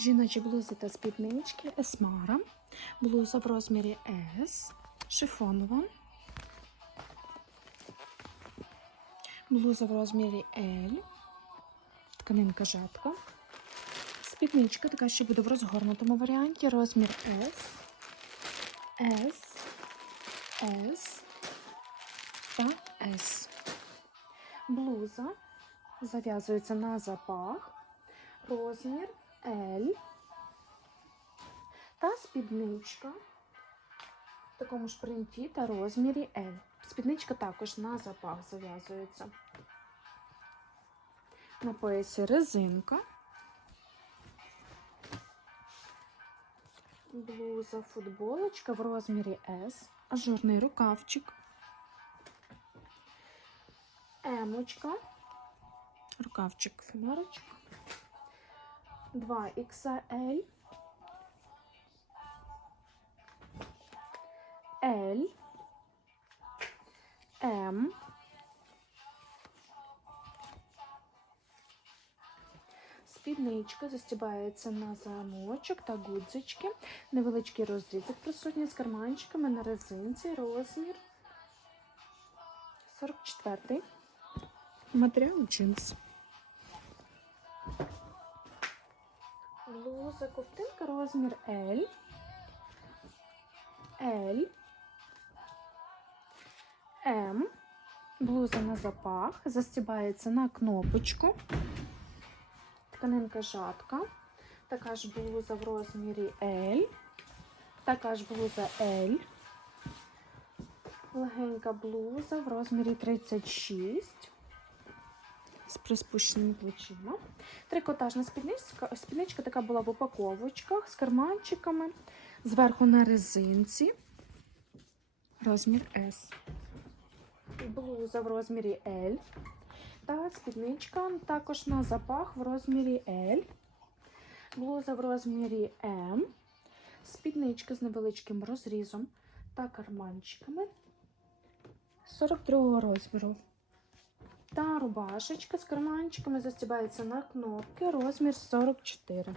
Жіночі блузи та спіднички Есмара. Блуза в розмірі S, шифонова. Блуза в розмірі L, тканинка жатка. Спідничка така, що буде в розгорнутому варіанті. Розмір S, S, S та S. Блуза зав'язується на запах. Розмір L. Та спідничка в такому ж принті та розмірі L. Спідничка також на запах зав'язується. На поясі резинка. Блуза, футболочка в розмірі S, ажурний рукавчик, емочка, рукавчик фінарочка, 2XL, L, М, Спідничка застібається на замочок та гудзички. Невеличкий розрізик присутній з карманчиками на резинці. Розмір 44. Матеріал джинс. Блуза ковтинка розмір L. L. М. Блуза на запах. Застібається на кнопочку. Тканинка жатка. Така ж блуза в розмірі L. Така ж блуза L. Легенька блуза в розмірі 36. З приспущеними плечима. Трикотажна спідничка. Спідничка така була в упаковочках з карманчиками. Зверху на резинці. Розмір S. Блуза в розмірі L. Та спідничка також на запах в розмірі L. Блуза в розмірі М. Спідничка з невеличким розрізом та карманчиками 42 розміру. Та рубашечка з карманчиками застібається на кнопки розмір 44.